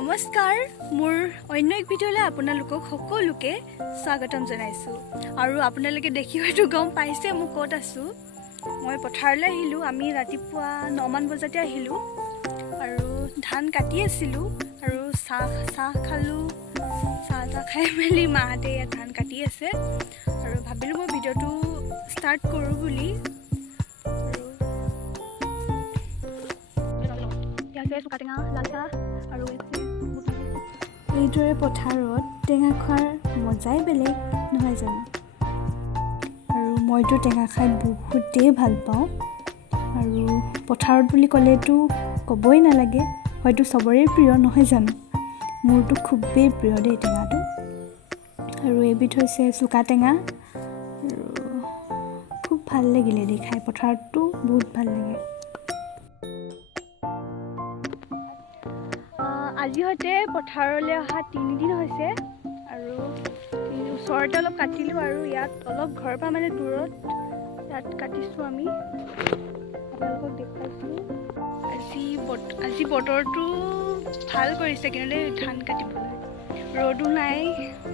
নমস্কাৰ মোৰ অন্য এক ভিডিঅ'লৈ আপোনালোকক সকলোকে স্বাগতম জনাইছোঁ আৰু আপোনালোকে দেখি হয়তো গম পাইছে মই ক'ত আছোঁ মই পথাৰলৈ আহিলোঁ আমি ৰাতিপুৱা 9 মান বজাতে আহিলোঁ আৰু ধান কাটি আছিলোঁ আৰু চাহ খালোঁ চাহ খাই মেলি মাহঁতে ইয়াত ধান কাটি আছে আৰু ভাবিলোঁ মই ভিডিঅ'টো ষ্টাৰ্ট কৰোঁ বুলি চুকাটেঙা লাল চাহ আৰু এইদৰে পথাৰত টেঙা খোৱাৰ মজাই বেলেগ নহয় জানো আৰু মইতো টেঙা খাই বহুতেই ভাল পাওঁ আৰু পথাৰত বুলি ক'লেতো ক'বই নালাগে হয়তো চবৰে প্ৰিয় নহয় জানো মোৰতো খুবেই প্ৰিয় দেই টেঙাটো আৰু এবিধ হৈছে চুকাটেঙা আৰু খুব ভাল লাগিলে দেই খাই পথাৰততো বহুত ভাল লাগে আজি হয়তো পথাৰলৈ অহা 3 দিন হৈছে আৰু ওচৰতে অলপ কাটিলোঁ আৰু ইয়াত অলপ ঘৰৰ পৰা মানে দূৰত ইয়াত কাটিছোঁ আমি আপোনালোকক দেখুৱাইছোঁ আজি বতৰটো ভাল কৰিছে কিন্তু ধান কাটিবলৈ ৰ'দো নাই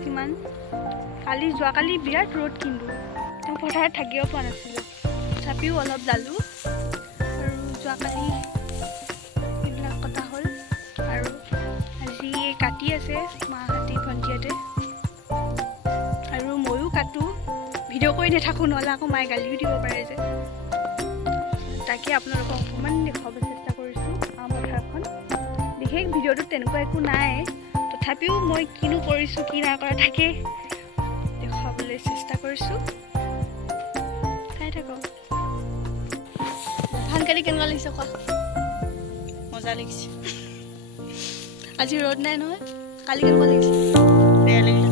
সিমান যোৱাকালি বিৰাট ৰ'দ কিন্তু পথাৰত থাকিব পৰা নাছিলোঁ তথাপিও অলপ লালোঁ আৰু যোৱাকালি কাটি আছে মাহঁতে ভণ্টিহঁতে আৰু ময়ো কাটোঁ ভিডিঅ' কৰি নাথাকোঁ নহ'লে আকৌ মায়ে গালিও দিব পাৰে যে তাকে আপোনালোকক অকণমান দেখুৱাব চেষ্টা কৰিছোঁ আমাৰ পথাৰখন বিশেষ ভিডিঅ'টোত তেনেকুৱা একো নাই তথাপিও মই কিনো কৰিছোঁ কি নাই কৰা তাকে দেখুৱাবলৈ চেষ্টা কৰিছোঁ চাই থাকক ধান কাটি কেনেকুৱা লাগিছে কোৱা মজা লাগিছে আজি ৰ'দ নাই নহয় কালি কেনেকুৱা লাগিছে বেয়া লাগিলে